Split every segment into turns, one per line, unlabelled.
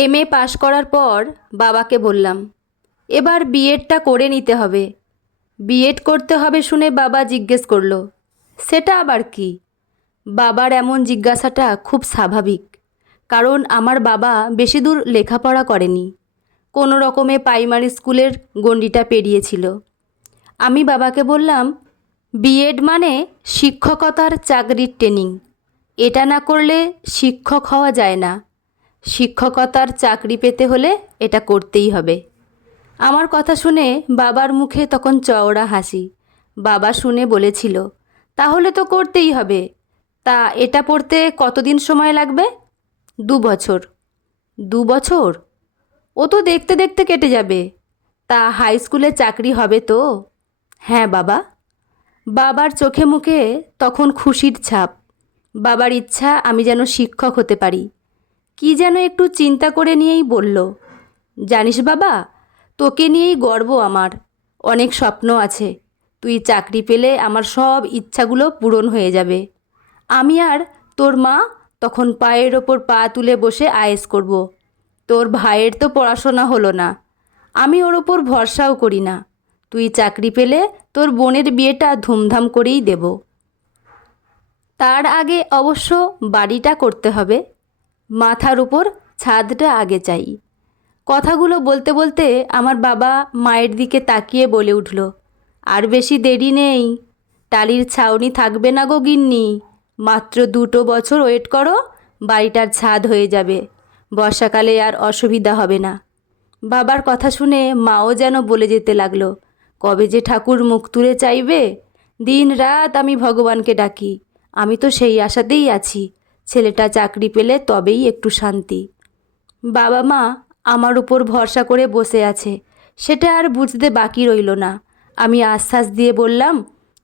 M A পাশ করার পর বাবাকে বললাম এবার বিএডটা করে নিতে হবে বিএড করতে হবে শুনে বাবা জিজ্ঞেস করলো সেটা আবার কি বাবার এমন জিজ্ঞাসাটা খুব স্বাভাবিক কারণ আমার বাবা বেশি দূর লেখাপড়া করেনি কোনো রকমে প্রাইমারি স্কুলের গণ্ডিটা পেরিয়েছিল আমি বাবাকে বললাম বিএড মানে শিক্ষকতার চাকরির ট্রেনিং এটা না করলে শিক্ষক হওয়া যায় না শিক্ষকতার চাকরি পেতে হলে এটা করতেই হবে আমার কথা শুনে বাবার মুখে তখন চওড়া হাসি বাবা শুনে বলেছিল তাহলে তো করতেই হবে তা এটা পড়তে কতদিন সময় লাগবে দু বছর দু বছর ও তো দেখতে দেখতে কেটে যাবে তা হাই স্কুলে চাকরি হবে তো হ্যাঁ বাবা বাবার চোখে মুখে তখন খুশির ছাপ বাবার ইচ্ছা আমি যেন শিক্ষক হতে পারি কি যেন একটু চিন্তা করে নিয়েই বলল জানিস বাবা তোকে নিয়েই গর্ব আমার অনেক স্বপ্ন আছে তুই চাকরি পেলে আমার সব ইচ্ছাগুলো পূরণ হয়ে যাবে আমি আর তোর মা তখন পায়ের ওপর পা তুলে বসে আয়েস করব। তোর ভাইয়ের তো পড়াশোনা হলো না আমি ওর ওপর ভরসাও করি না তুই চাকরি পেলে তোর বোনের বিয়েটা ধুমধাম করেই দেব তার আগে অবশ্য বাড়িটা করতে হবে মাথার উপর ছাদটা আগে চাই কথাগুলো বলতে বলতে আমার বাবা মায়ের দিকে তাকিয়ে বলে উঠল আর বেশি দেরি নেই টালির ছাউনি থাকবে না গো গিন্নি মাত্র দুটো বছর ওয়েট করো বাড়িটার ছাদ হয়ে যাবে বর্ষাকালে আর অসুবিধা হবে না বাবার কথা শুনে মাও যেন বলে যেতে লাগলো কবে যে ঠাকুর মুখ তুলে চাইবে দিন রাত আমি ভগবানকে ডাকি আমি তো সেই আশাতেই আছি ছেলেটা চাকরি পেলে তবেই একটু শান্তি বাবা মা আমার উপর ভরসা করে বসে আছে সেটা আর বুঝতে বাকি রইল না আমি আশ্বাস দিয়ে বললাম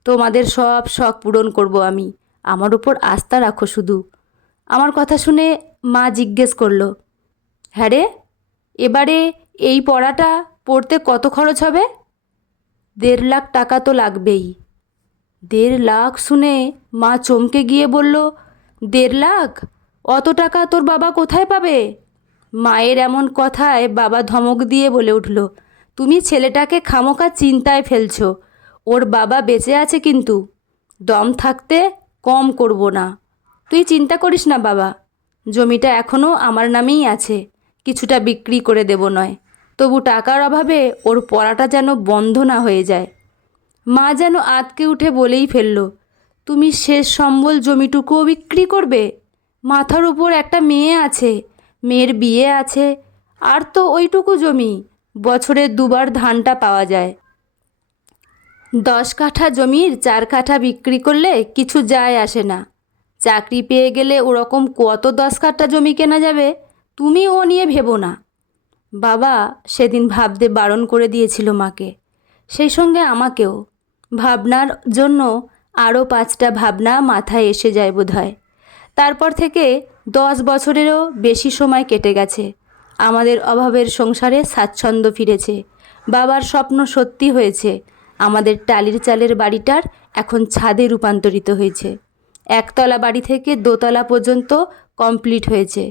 তোমাদের সব শখ পূরণ করব আমি আমার উপর আস্থা রাখো শুধু আমার কথা শুনে মা জিজ্ঞেস করল হ্যাঁ রে এবারে এই পড়াটা পড়তে কত খরচ হবে দেড় লাখ টাকা তো লাগবেই দেড় লাখ শুনে মা চমকে গিয়ে বলল দেড় লাখ অত টাকা তোর বাবা কোথায় পাবে মায়ের এমন কথায় বাবা ধমক দিয়ে বলে উঠল তুমি ছেলেটাকে খামোকা চিন্তায় ফেলছ ওর বাবা বেঁচে আছে কিন্তু দম থাকতে কম করব না তুই চিন্তা করিস না বাবা জমিটা এখনও আমার নামেই আছে কিছুটা বিক্রি করে দেব নয় তবু টাকার অভাবে ওর পড়াটা যেন বন্ধ না হয়ে যায় মা যেন আতকে উঠে বলেই ফেললো তুমি শেষ সম্বল জমিটুকুও বিক্রি করবে মাথার উপর একটা মেয়ে আছে মেয়ের বিয়ে আছে আর তো ওইটুকু জমি বছরে দুবার ধানটা পাওয়া যায় দশ কাঠা জমির চার কাঠা বিক্রি করলে কিছু যায় আসে না চাকরি পেয়ে গেলে ওরকম কত দশ কাঠা জমি কেনা যাবে তুমি ও নিয়ে ভেবো না বাবা সেদিন ভাবতে বারণ করে দিয়েছিল মাকে সেই সঙ্গে আমাকেও ভাবনার জন্য আরও পাঁচটা ভাবনা মাথায় এসে যায় বোধ হয় তারপর থেকে দশ বছরেরও বেশি সময় কেটে গেছে আমাদের অভাবের সংসারে স্বাচ্ছন্দ্য ফিরেছে বাবার স্বপ্ন সত্যি হয়েছে আমাদের টালির চালের বাড়িটার এখন ছাদে রূপান্তরিত হয়েছে একতলা বাড়ি থেকে দোতলা পর্যন্ত কমপ্লিট হয়েছে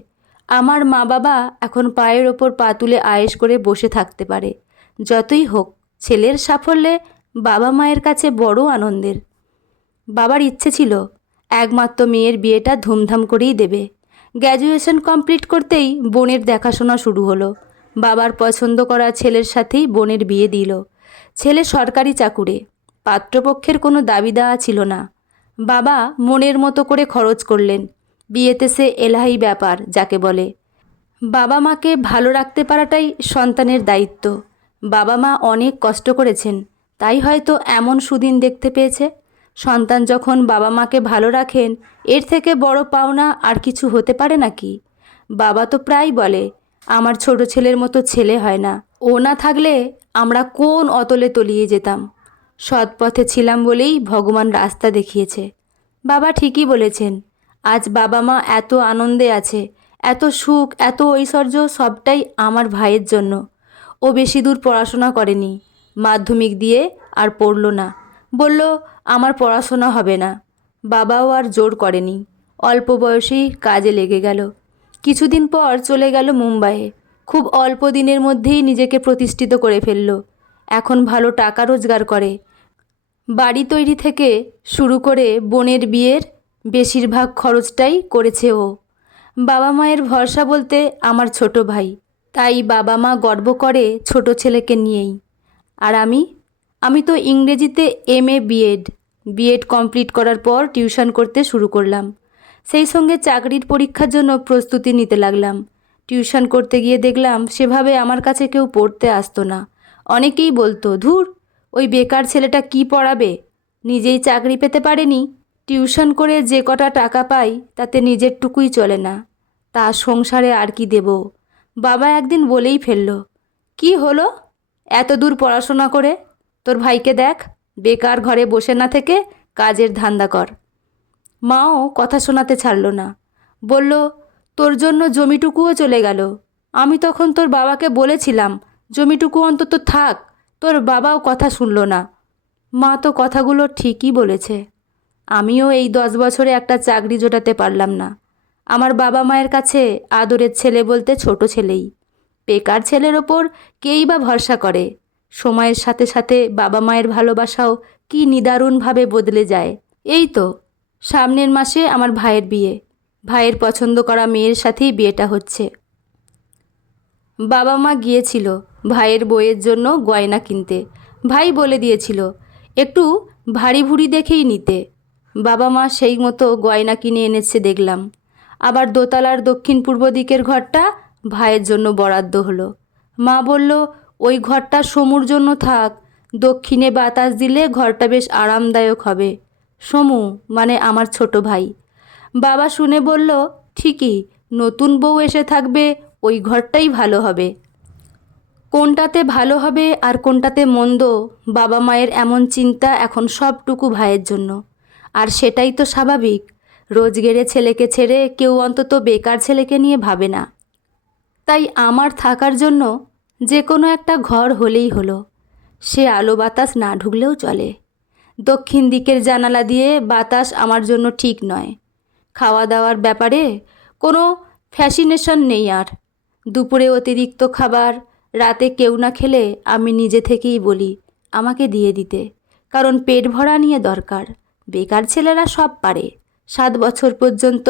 আমার মা বাবা এখন পায়ের ওপর পা তুলে আয়েস করে বসে থাকতে পারে যতই হোক ছেলের সাফল্যে বাবা মায়ের কাছে বড় আনন্দের বাবার ইচ্ছে ছিল একমাত্র মেয়ের বিয়েটা ধুমধাম করেই দেবে গ্র্যাজুয়েশন কমপ্লিট করতেই বোনের দেখাশোনা শুরু হলো বাবার পছন্দ করা ছেলের সাথেই বোনের বিয়ে দিল ছেলে সরকারি চাকুরে পাত্রপক্ষের কোনো দাবি দেওয়া ছিল না বাবা মনের মতো করে খরচ করলেন বিয়েতে সে এলাহি ব্যাপার যাকে বলে বাবা মাকে ভালো রাখতে পারাটাই সন্তানের দায়িত্ব বাবা মা অনেক কষ্ট করেছেন তাই হয়তো এমন সুদিন দেখতে পেয়েছে সন্তান যখন বাবা মাকে ভালো রাখেন এর থেকে বড় পাওনা আর কিছু হতে পারে নাকি বাবা তো প্রায় বলে আমার ছোট ছেলের মতো ছেলে হয় না ও না থাকলে আমরা কোন অতলে তলিয়ে যেতাম সৎ পথে ছিলাম বলেই ভগবান রাস্তা দেখিয়েছে বাবা ঠিকই বলেছেন আজ বাবা মা এত আনন্দে আছে এত সুখ এত ঐশ্বর্য সবটাই আমার ভাইয়ের জন্য ও বেশি দূর পড়াশোনা করেনি মাধ্যমিক দিয়ে আর পড়ল না বলল আমার পড়াশোনা হবে না বাবাও আর জোর করেনি অল্প বয়সেই কাজে লেগে গেল কিছুদিন পর চলে গেল মুম্বাইয়ে খুব অল্প দিনের মধ্যেই নিজেকে প্রতিষ্ঠিত করে ফেলল এখন ভালো টাকা রোজগার করে বাড়ি তৈরি থেকে শুরু করে বোনের বিয়ের বেশিরভাগ খরচটাই করেছে ও বাবা মায়ের ভরসা বলতে আমার ছোট ভাই তাই বাবা মা গর্ব করে ছোট ছেলেকে নিয়েই আর আমি আমি তো ইংরেজিতে M A B Ed B Ed complete করার পর টিউশন করতে শুরু করলাম সেই সঙ্গে চাকরির পরীক্ষার জন্য প্রস্তুতি নিতে লাগলাম টিউশন করতে গিয়ে দেখলাম সেভাবে আমার কাছে কেউ পড়তে আসতো না অনেকেই বলতো ধুর ওই বেকার ছেলেটা কি পড়াবে নিজেই চাকরি পেতে পারেনি টিউশন করে যে কটা টাকা পাই তাতে নিজের টুকুই চলে না তা সংসারে আর কি দেব বাবা একদিন বলেই ফেলল কি হলো এত দূর পড়াশোনা করে তোর ভাইকে দেখ বেকার ঘরে বসে না থেকে কাজের ধান্দা কর মাও কথা শোনাতে ছাড়ল না বলল তোর জন্য জমিটুকুও চলে গেল আমি তখন তোর বাবাকে বলেছিলাম জমিটুকু অন্তত থাক তোর বাবাও কথা শুনল না মা তো কথাগুলো ঠিকই বলেছে আমিও এই দশ বছরে একটা চাকরি জোটাতে পারলাম না আমার বাবা মায়ের কাছে আদরের ছেলে বলতে ছোট ছেলেই বেকার ছেলের ওপর কেই বা ভরসা করে সময়ের সাথে সাথে বাবা মায়ের ভালোবাসাও কি নিদারুণভাবে বদলে যায় এই তো সামনের মাসে আমার ভাইয়ের বিয়ে ভাইয়ের পছন্দ করা মেয়ের সাথেই বিয়েটা হচ্ছে বাবা মা গিয়েছিল ভাইয়ের বইয়ের জন্য গয়না কিনতে ভাই বলে দিয়েছিল একটু ভারী ভুড়ি দেখেই নিতে বাবা মা সেই মতো গয়না কিনে এনেছে দেখলাম আবার দোতলার দক্ষিণ পূর্ব দিকের ঘরটা ভাইয়ের জন্য বরাদ্দ হলো মা বলল ওই ঘরটা সমুর জন্য থাক দক্ষিণে বাতাস দিলে ঘরটা বেশ আরামদায়ক হবে সমু মানে আমার ছোট ভাই বাবা শুনে বলল ঠিকই নতুন বউ এসে থাকবে ওই ঘরটাই ভালো হবে কোনটাতে ভালো হবে আর কোনটাতে মন্দ বাবা মায়ের এমন চিন্তা এখন সবটুকু ভাইয়ের জন্য আর সেটাই তো স্বাভাবিক রোজগেরে ছেলেকে ছেড়ে কেউ অন্তত বেকার ছেলেকে নিয়ে ভাবে না তাই আমার থাকার জন্য যে কোনো একটা ঘর হলেই হলো সে আলো বাতাস না ঢুকলেও চলে দক্ষিণ দিকের জানালা দিয়ে বাতাস আমার জন্য ঠিক নয় খাওয়া দাওয়ার ব্যাপারে কোনো ফ্যাসিনেশন নেই আর দুপুরে অতিরিক্ত খাবার রাতে কেউ না খেলে আমি নিজে থেকেই বলি আমাকে দিয়ে দিতে কারণ পেট ভরা নিয়ে দরকার বেকার ছেলেরা সব পারে সাত বছর পর্যন্ত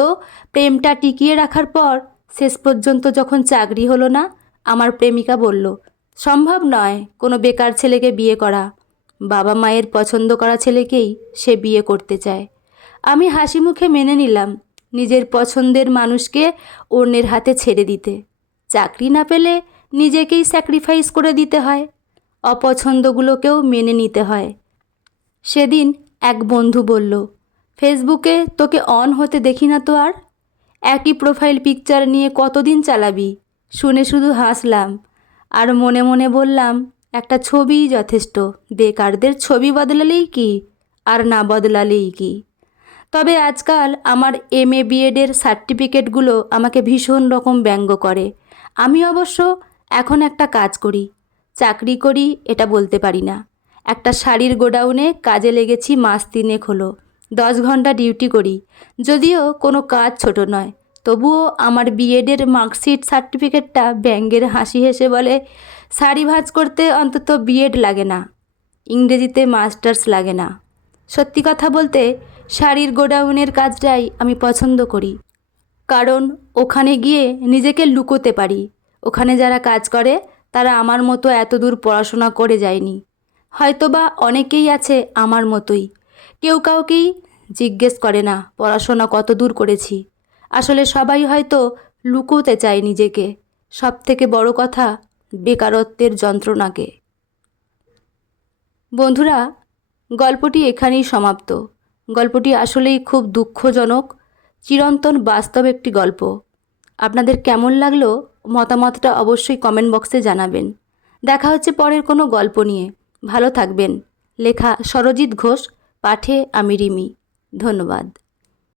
প্রেমটা টিকিয়ে রাখার পর শেষ পর্যন্ত যখন চাকরি হলো না আমার প্রেমিকা বলল সম্ভব নয় কোনো বেকার ছেলেকে বিয়ে করা বাবা মায়ের পছন্দ করা ছেলেকেই সে বিয়ে করতে চায় আমি হাসি মুখে মেনে নিলাম নিজের পছন্দের মানুষকে অন্যের হাতে ছেড়ে দিতে চাকরি না পেলে নিজেকেই স্যাক্রিফাইস করে দিতে হয় অপছন্দগুলোকেও মেনে নিতে হয় সেদিন এক বন্ধু বলল ফেসবুকে তোকে অন হতে দেখি না তো আর একই প্রোফাইল পিকচার নিয়ে কতদিন চালাবি শুনে শুধু হাসলাম আর মনে মনে বললাম একটা ছবিই যথেষ্ট বেকারদের ছবি বদলালেই কি আর না বদলালেই কি তবে আজকাল আমার এম এ বিএডের সার্টিফিকেটগুলো আমাকে ভীষণ রকম ব্যঙ্গ করে আমি অবশ্য এখন একটা কাজ করি চাকরি করি এটা বলতে পারি না একটা শাড়ির গোডাউনে কাজে লেগেছি মাস তিনেক হলো দশ ঘন্টা ডিউটি করি যদিও কোনো কাজ ছোট নয় তবুও আমার বিএডের মার্কশিট সার্টিফিকেটটা ব্যাঙ্গের হাসি হেসে বলে শাড়ি ভাঁজ করতে অন্তত বিএড লাগে না ইংরেজিতে মাস্টার্স লাগে না সত্যি কথা বলতে শাড়ির গোডাউনের কাজটাই আমি পছন্দ করি কারণ ওখানে গিয়ে নিজেকে লুকোতে পারি ওখানে যারা কাজ করে তারা আমার মতো এত দূর পড়াশোনা করে যায়নি হয়তোবা অনেকেই আছে আমার মতোই কেউ কাউকেই জিজ্ঞেস করে না পড়াশোনা কত দূর করেছি আসলে সবাই হয়তো লুকোতে চায় নিজেকে সব থেকে বড় কথা বেকারত্বের যন্ত্রণাকে বন্ধুরা গল্পটি এখানেই সমাপ্ত গল্পটি আসলেই খুব দুঃখজনক চিরন্তন বাস্তব একটি গল্প আপনাদের কেমন লাগলো মতামতটা অবশ্যই কমেন্ট বক্সে জানাবেন দেখা হচ্ছে পরের কোনো গল্প নিয়ে ভালো থাকবেন লেখা সরজিৎ ঘোষ পাঠে আমি রিমি ধন্যবাদ